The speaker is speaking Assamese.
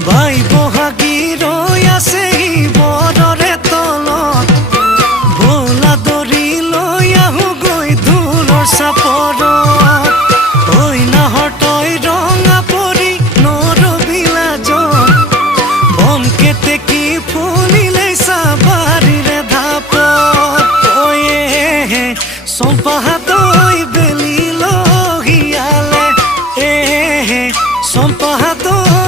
বাই বহাগী ৰৈ আছে বৰৰে তলত বোলা দৰি লৈ আহো গৈ ঢোলৰ চাপৰত ঐ নাহৰ তই ৰঙা পৰি নৰবিলাজন বন কেতেকী ফুলিলে চাবাৰীৰে ধাপত ঐ চম্পাহাতৈ বেলি লহিয়ালে চম্পাহাতৈ